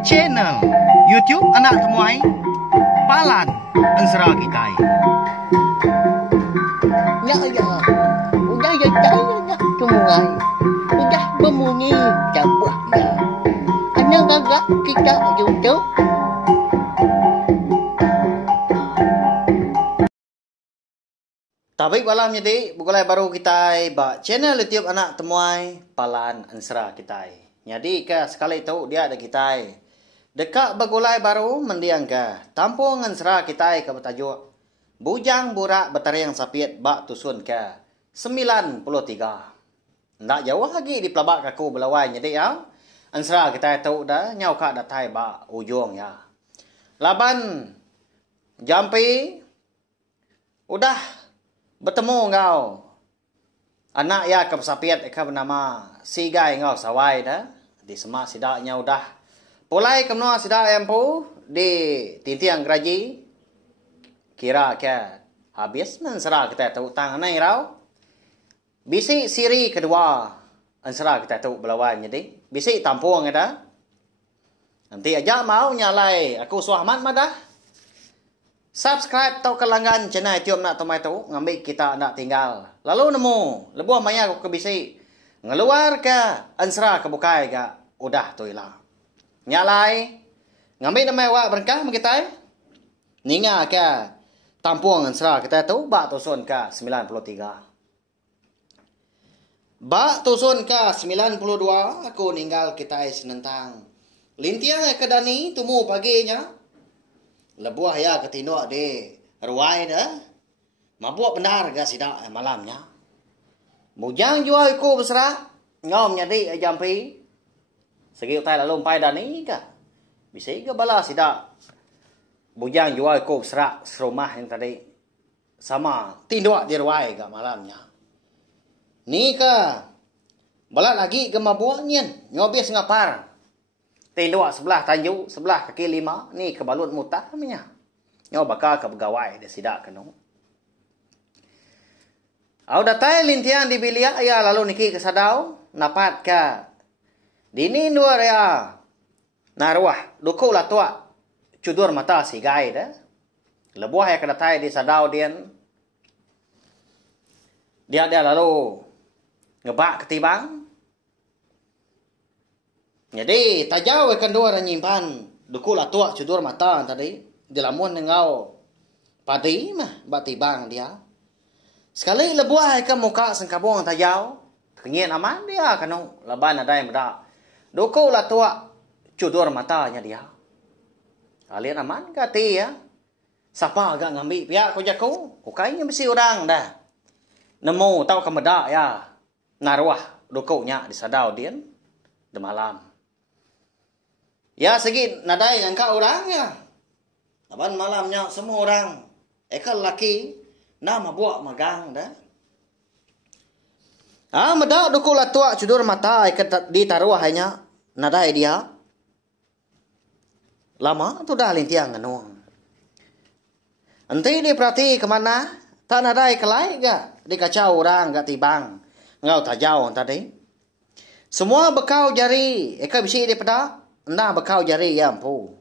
Channel YouTube anak temuai Palan Ansara Kitai. Ya ya, udah ya ya temuai, udah berbunyi cabutnya. Anak gagak kita YouTube. Tabik malam jadi bukulai baru kita ba channel YouTube anak temuai Palan Ansara Kitai. Jadi ke sekali itu dia ada kita dekat bagulai baru mendiang ke tampung Ansara Kitai ke betajuk Bujang Burak Betariang Sapiet Bak Tusun ke 93. Ndak jauh lagi di pelabak aku belawai jadi ya. Ansara Kitai tahu dah nyau kak datai ba ujung ya. Laban jampi udah bertemu ngau anak ya ke sapiet eka bernama Sigai ngau sawai dah di semak sidaknya udah pulai kemno sidak empu di tintiang geraji kira ke habis Ansara kita tahu tang nai rau bisi siri kedua Ansara kita tahu belawan jadi bisi tampung ada nanti aja mau nyalai aku suahmat madah. Subscribe atau kelanggan channel YouTube nak tomai tu ngambil kita nak tinggal. Lalu nemu lebuh maya aku kebisi ngeluar ke Ansara ke bukai ke udah tu ilah. Nyalai ngambil nama awak berkah kita ninga ke tampung Ansara kita tu bak tusun ke 93. Bak tusun ke 92 aku ninggal kita senentang. Lintiang ke Dani tumu paginya. Lebuah ya ketinduk di ruai dah. Mabuk benar ke sidak malamnya. Bujang jual iku besar. Ngom jadi jampi. Segi utai lalu umpai dah ni ke. Bisa ke bala sidak. Bujang jual iku besar serumah yang tadi. Sama tinduk di ruai ke malamnya. Ni ke. Bala lagi ke mabuk nyen. Nyobis ngapar. Tinduk sebelah tanju, sebelah kaki lima. Ni kebalut mutah namanya. Nyo bakal ke pegawai dia sidak kena. Au datai lintian di bilia ya lalu niki ke sadau napat ke. Dini dua ya. Naruah duku lah tua. Cudur mata si gai dah. Lebuah ya ke datai di sadau dia. Dia lalu ngebak ketibang. Jadi tajau ikan dua orang nyimpan duku lah tua cudur mata tadi di lamun ngau padi mah batibang dia sekali lebuah ikan muka sengkabung tajau kenyien aman dia kanu laban ada yang beda duku lah tua cudur matanya dia kalian aman kati ya siapa agak ngambil pihak ko jaku ko kayaknya mesti orang dah nemu tahu kemeda ya naruah dukunya di sadau dia di malam. Ya segi nadai yang kau orang ya. Laban malamnya semua orang. Ekal laki. Nama buat magang dah. Meda dukul tua cudur mata. Ikat di taruh hanya. Nadai dia. Lama tu dah lintiang ngenuang. Nanti dia perhati kemana. Tak nadai kelai gak. Di kacau orang gak tibang. Ngau tajau tadi. Semua bekau jari. Ekal bisi dia pada. Nah bakau jari ya ampu.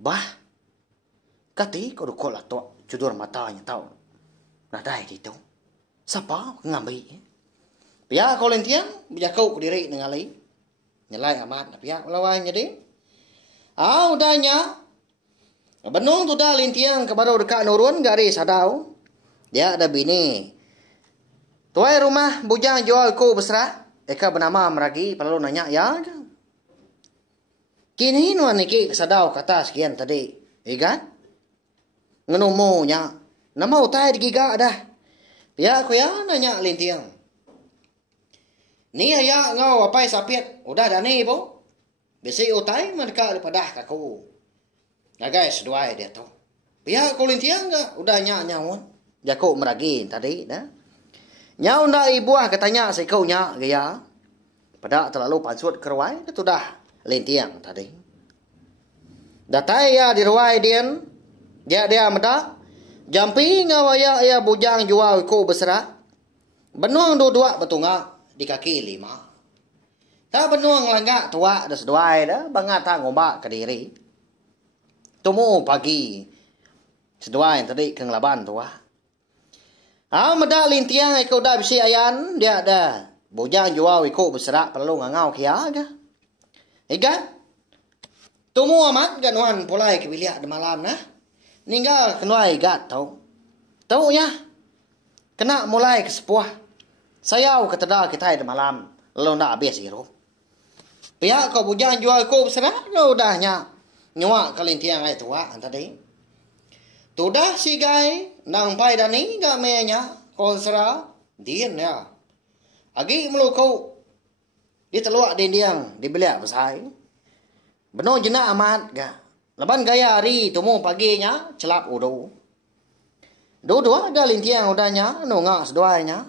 Bah. Kati kau dukul lah tua. Cudur matanya tahu. Nah dah gitu. Siapa ngambil. Pihak kau lentiang. Bijak kau kudiri dengan lain. Nyalai amat. Pihak lawan jadi. Udahnya. Benung tu dah lentiang. Kebaru dekat nurun. Gari sadau. Dia ada bini. Tuai rumah bujang jual ku besar. Eka bernama Meragi. Lalu nanya ya. Kini nuan niki sadau kata sekian tadi. Ikan? Ngenumu nya. Nama utai digiga dah. Pihak aku ya nanya lintiang. Ni ya ngau apai sapiet. Udah dah ni po. Bisi utai mereka daripada kaku. Nah guys, dua dia tu. Pihak aku lintiang ga? Udah nyawan. Jaku Meragi tadi dah. Nyau ndak ibuah katanya sekau nya gaya. Pada terlalu pansut keruai itu dah. Lintiang tadi. Datai ya di ruai dia meda. Jampi ngawaya ya bujang jual ku besar. Benuang dua-dua betunga di kaki lima. Ta benuang langga tua da seduai da bangat ta ngomba Kediri. Tumu pagi seduai tadi keng laban tua. Meda lintiang iko da bisi ayan dia ada bojang jual iko berserak perlu ngangau kia ga. Ega tumu amat ganuan pulai ke bilik de malam nah. Ninggal kenuai gat tau. Tau nya. Kena mulai ke sepuah. Sayau ke teda kita de malam. Lalu nak habis hirup. Pihak kau bujang jual ko berserak lo dahnya. Nyawa kalintiang ai tua tadi. Tu dah si gai nang pai dani ga menya konsera dien ya. Agi melu kau di teluak dindiang di beliak besai. Benar jena amat ga. Leban gaya hari tumu paginya celap udu. Dua-dua ada lintiang udahnya nongak seduanya.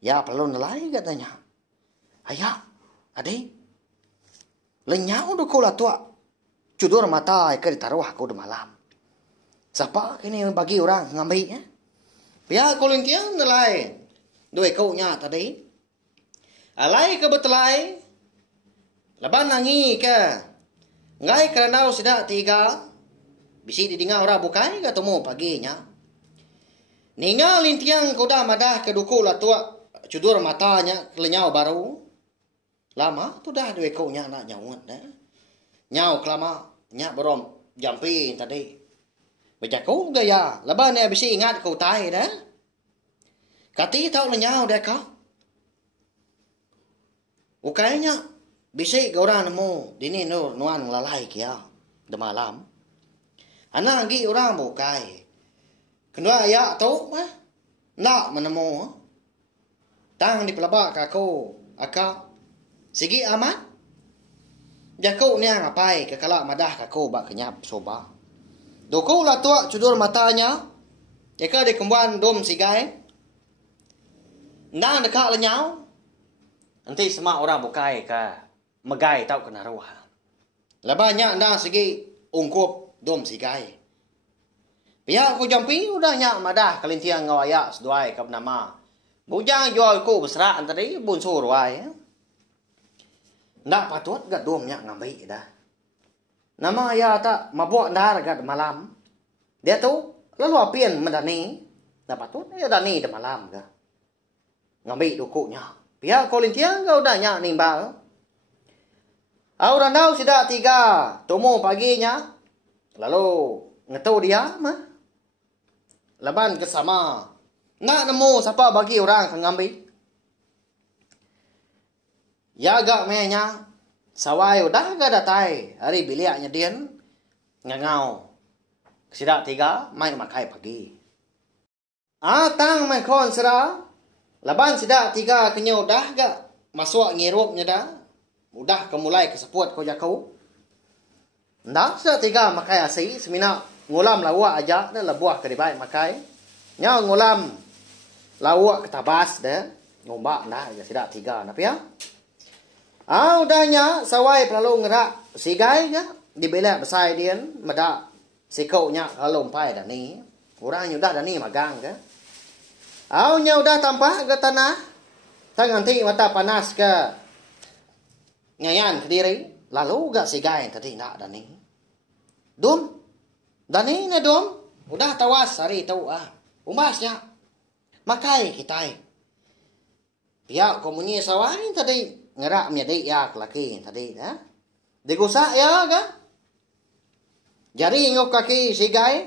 Ya perlu nelai katanya. Ayah, adik. Lenyau udah kau lah tua. Cudur mata ke ditaruh aku di malam. Siapa kini bagi orang ngambil ya? Pihak kau lintiang nelai. Dua kau nya tadi. Alai ke betelai. Leban nangi ke. Ngai kerana sudah tiga. Bisi didinga orang bukai ke temu paginya. Ninga lintiang kau dah madah ke duku lah tua. Cudur matanya lenyau baru. Lama tu dah dua kau nya nak nyawut dah. Nyau kelama nya berom jampi tadi. Baca kau gaya. Leban ni bisi ingat kau tai dah. Kati tau lenyau dah kau. Ukainya bisi ke orang nemu dini nur nuan lalai kia de malam. Anak gi orang bukai. Kedua ayak tau mah. Nak menemu. Tang di pelabak aku akak. Sigi amat. Jakau ni ngapai ke kalak madah kaku bak kenyap soba. Doko lah tua cudur matanya. Jika di kembuan dom sigai. Nang dekat lenyau. Nanti semua orang bukai ke megai tau kena ruah. Lebahnya nang segi ungkup dom sigai. Pihak aku jampi udah nyak madah kalintiang ngawayak seduai ke nama. Bujang jual ku berserak tadi bun suruai. Ndak patut gak domnya ngambil dah. Nama ayah tak mabuk dah gak malam. Dia tu lalu apian mendani. Ndak patut ya dani de malam gak. Ngambil dukunya. Pihak kolintiang kau dah nyak nimbal. Orang tahu sudah tiga. Tumu paginya. Lalu ngetau dia mah. Leban kesama. Nak nemu siapa bagi orang akan ngambil. Ya agak mehnya. Sawai udah gak datai. Hari biliaknya dian. Ngangau. Sidak tiga. Main makai pagi. Tang main kon serah. Laban sidak tiga kenya udah gak. Masuk ngirupnya dah. Udah kemulai keseput kau jakau. Ndak sidak tiga makai asi. Semina ngulam lawak aja. Dan lebuah keribai makai. Nya ngulam lawak ketabas dah. Ngombak dah. Sidak tiga. Tapi ya. Udahnya sawai perlu ngerak sigai ya di belak besai dia meda sikaunya kalau umpai dah ni orang udah dah ni magang ke nya udah tampak ke tanah tangan nanti mata panas ke nyayan ke diri lalu gak sigai tadi nak dah ni dum dah ni na dum udah tawas hari tahu umasnya makai kita pihak komunis sawai tadi ngerak menjadi ya laki tadi ya. Digusak ya kan? Jari ngok kaki sigai.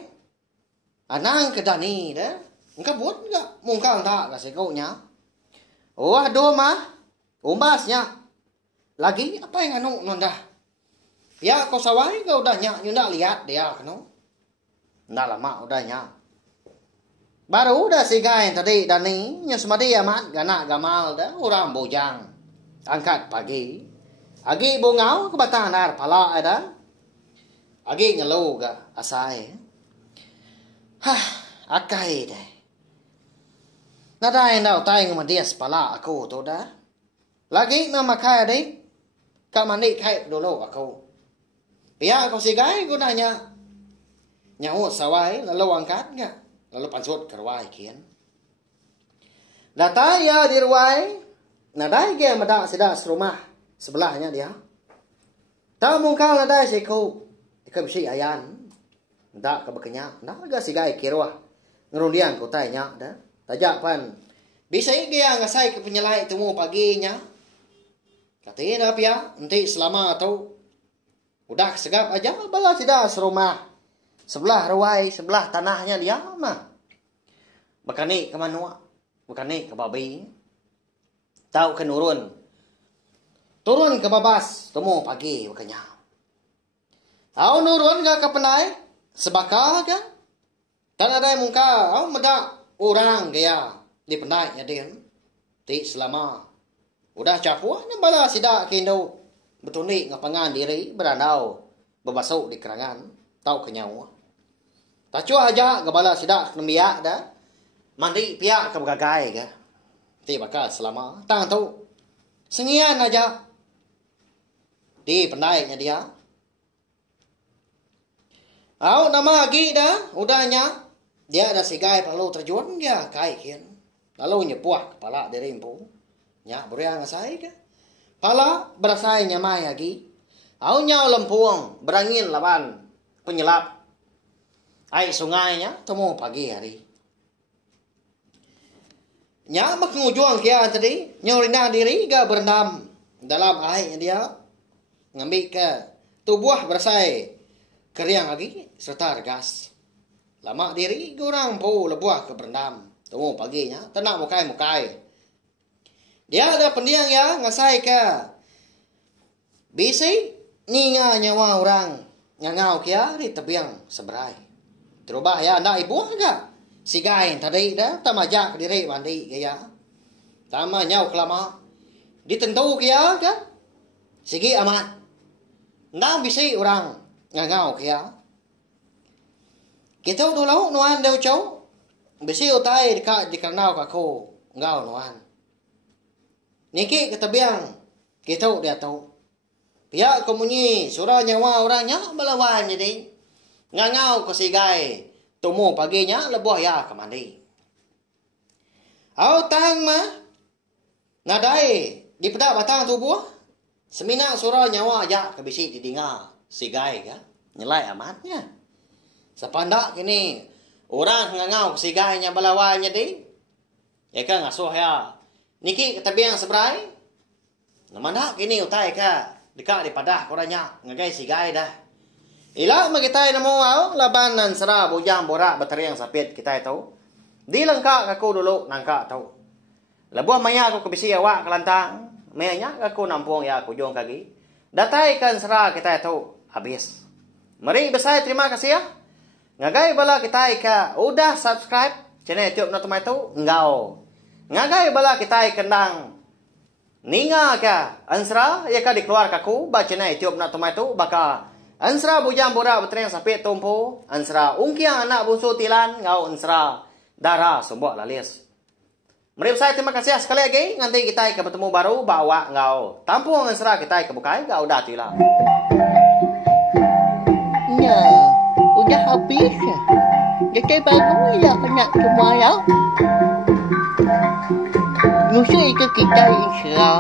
Anang ke dani dah. Engkau buat enggak? Mungkang tak kasih kau nya. Wah do mah. Umbasnya. Lagi apa yang anu nondah? Ya kau sawai kau udah nyak ndak lihat dia kanu. Ndak lama udah nyak. Baru udah sigai tadi dani nya semadi amat ganak gamal dah orang bojang. Angkat pagi. Agi bungau ke batang dar pala ada. Agi ngelau ga asai. Akai deh. Nadai nau tai ngomadias pala aku tu dah. Lagi memakai deh. Kak mandi kai dulu aku. Pihak aku sigai aku nanya. Nyaut sawai lalu angkat enggak? Lalu pansut kerwai kian. Datai ya di ruai. Nadai ge madak sidak serumah sebelahnya dia. Tahu mungkau nadai siku. Ika bisi ayan. Tak ke bekenya. Nak agak si gai kirwah. Ngerundian ko tanya dah. Tajak pan. Bisa dia ngasai ke penyelai temu paginya. Katanya pia, nanti selama atau udah segap aja bala tidak serumah. Sebelah ruai, sebelah tanahnya dia mah. Bekani ke manua, bekani ke babi. Tahu ke nurun. Turun ke babas, temu pagi bekanya. Au nurun ke penai, sebaka kan? Tak ada muka, au medak orang gaya di penai nya dia. Ti selama udah capua nya bala sidak kindo. Betul ni ngapangan diri berandau berbasuk di kerangan tau kenyau. Tak cua aja gabala sidak nemiak dah. Mandi pihak ke begagai ke. Ti bakal selama tang tu. Sengian aja. Di pendaiknya dia. Au nama lagi dah udahnya dia ada sigai perlu terjun dia kai kian. Lalu nyepuak kepala diri empu. Nya beriang ngasai ke. Pala berasai nyamai lagi. Au nyau lempuang berangin laban penyelap. Air sungainya temu pagi hari. Nya mengujuang kia tadi nyorindah diri ga berendam dalam air dia ngambil ke tubuh berasai keriang lagi serta regas. Lama diri kurang pu lebuah ke berendam temu paginya tenang mukai. Dia ada pendiang ya ngasai ke bisi ninga nyawa orang ngangau kia di tebiang seberai. Terubah ya nak ibu agak sigai tadi dah tamajak diri mandi gaya. Tama nyau kelama ditentu kia kan sigi amat. Ndak bisi orang ngangau kia. Kita dulu nuan deu chau bisi utai dekat di kanau kako ngau nuan. Niki ketebiang kita dia tahu. Pihak komunyi surah nyawa orangnya melawan jadi. Ngangau ke sigai. Temu paginya lebuh ya ke mandi. Au tang mah. Nadai di pedak batang tubuh. Semina surah nyawa ya ke bisi didinga. Sigai ka. Nyelai amatnya. Sepandak kini. Orang ngangau ke sigainya melawan jadi. Ya kan ngasuh ya. Niki ketabiang seberai. Namana kini utai ka. Dekat di padah koranya ngagai sigai dah. Ila magitai namo au labanan sera bujang borak bateriang sapit kita tahu. Di lengkak aku dulu nangka tahu. Labuah maya aku kebisi awak kelantang. Mayanya aku nampung ya aku jong kaki. Dataikan sera kita tahu habis. Mari besar terima kasih ya. Ngagai bala kita ka udah subscribe channel YouTube na tumay tu ngao. Ngagai bala kita kendang ninga ka ansra ya ka dikeluar kaku ba channel YouTube na tumay tu baka ansra bujang bora betreng sapit tumpu ansra ungkiang anak bunso tilan ngau ansra darah sumbok lalis. Mari saya terima kasih sekali lagi nanti kita ke bertemu baru bawa ngau tampung ansra kita ke bukai ngau dah tila. Ya, udah habis ya. Jadi baru ya kena semua ya. Nusa itu kita insya